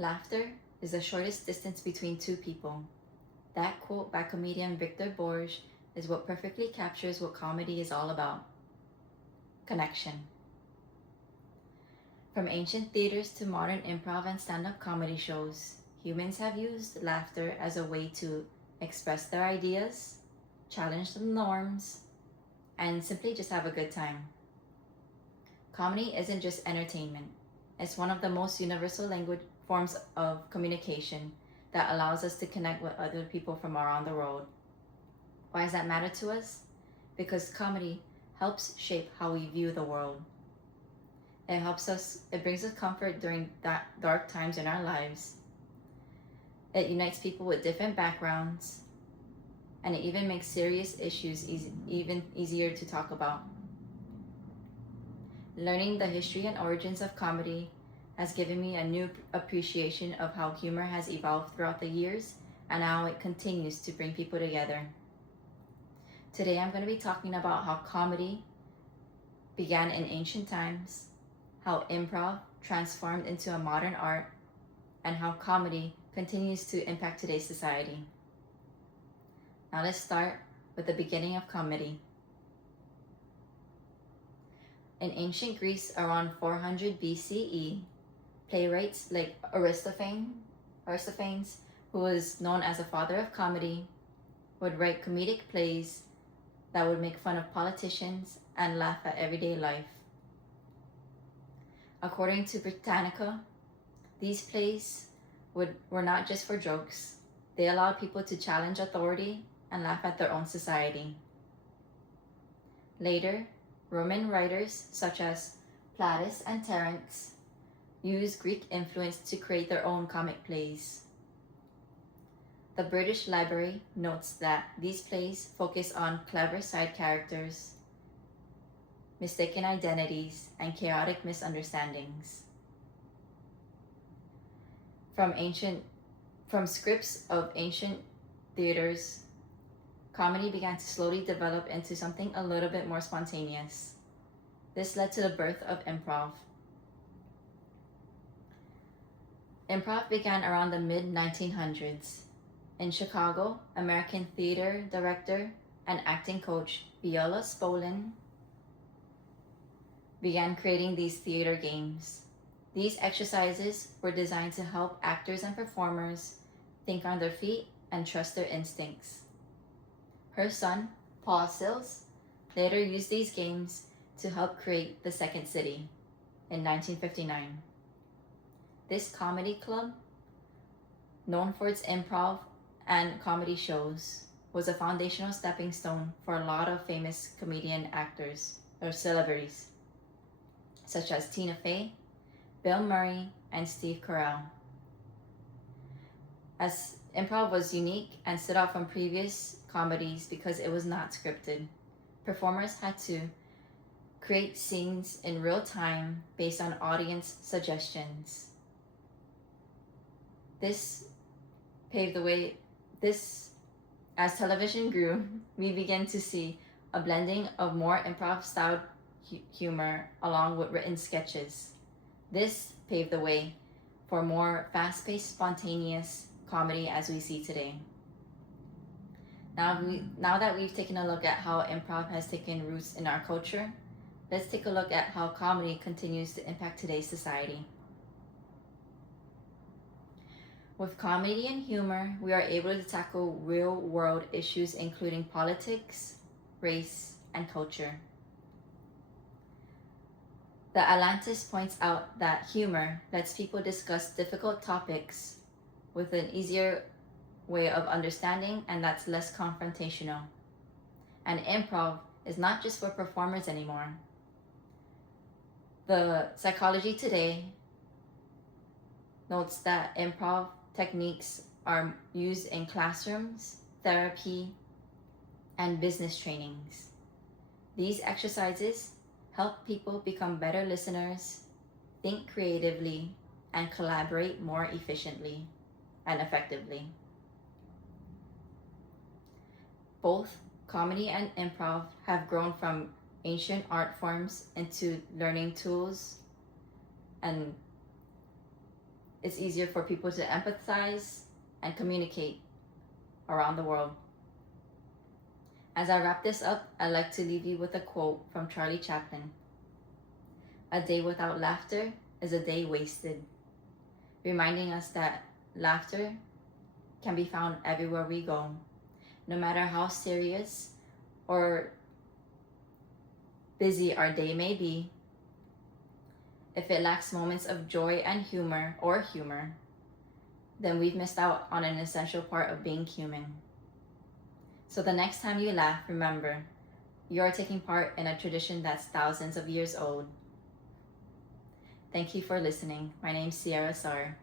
Laughter is the shortest distance between two people. That quote by comedian Victor Borge is what perfectly captures what comedy is all about: connection. From ancient theaters to modern improv and stand up comedy shows, humans have used laughter as a way to express their ideas, challenge the norms, and simply just have a good time. Comedy isn't just entertainment, it's one of the most universal language forms of communication that allows us to connect with other people from around the world. Why does that matter to us? Because comedy helps shape how we view the world. It brings us comfort during that dark times in our lives. It unites people with different backgrounds, and it even makes serious issues even easier to talk about. Learning the history and origins of comedy has given me a new appreciation of how humor has evolved throughout the years and how it continues to bring people together. Today I'm going to be talking about how comedy began in ancient times, how improv transformed into a modern art, and how comedy continues to impact today's society. Now let's start with the beginning of comedy. In ancient Greece around 400 BCE, playwrights like Aristophanes, who was known as the father of comedy, would write comedic plays that would make fun of politicians and laugh at everyday life. According to Britannica, these plays were not just for jokes. They allowed people to challenge authority and laugh at their own society. Later, Roman writers such as Plautus and Terence used Greek influence to create their own comic plays. The British Library notes that these plays focus on clever side characters, mistaken identities, and chaotic misunderstandings. From scripts of ancient theaters, comedy began to slowly develop into something a little bit more spontaneous. This led to the birth of improv. Improv began around the mid-1900s. In Chicago, American theater director and acting coach Viola Spolin began creating these theater games. These exercises were designed to help actors and performers think on their feet and trust their instincts. Her son, Paul Sills, later used these games to help create the Second City in 1959. This comedy club, known for its improv and comedy shows, was a foundational stepping stone for a lot of famous comedian actors or celebrities, such as Tina Fey, Bill Murray, and Steve Carell. As improv was unique and stood out from previous comedies because it was not scripted. Performers had to create scenes in real time based on audience suggestions. This paved the way. As television grew, we began to see a blending of more improv-styled humor along with written sketches. This paved the way for more fast-paced, spontaneous comedy as we see today. Now that we've taken a look at how improv has taken roots in our culture, let's take a look at how comedy continues to impact today's society. With comedy and humor, we are able to tackle real-world issues including politics, race, and culture. The Atlantis points out that humor lets people discuss difficult topics with an easier way of understanding, and that's less confrontational. And improv is not just for performers anymore. The Psychology Today notes that improv techniques are used in classrooms, therapy, and business trainings. These exercises help people become better listeners, think creatively, and collaborate more efficiently and effectively. Both comedy and improv have grown from ancient art forms into learning tools and it's easier for people to empathize and communicate around the world. As I wrap this up, I'd like to leave you with a quote from Charlie Chaplin. "A day without laughter is a day wasted," reminding us that laughter can be found everywhere we go, no matter how serious or busy our day may be. If it lacks moments of joy and humor, then we've missed out on an essential part of being human. So the next time you laugh, remember, you are taking part in a tradition that's thousands of years old. Thank you for listening. My name's Sierra Sar.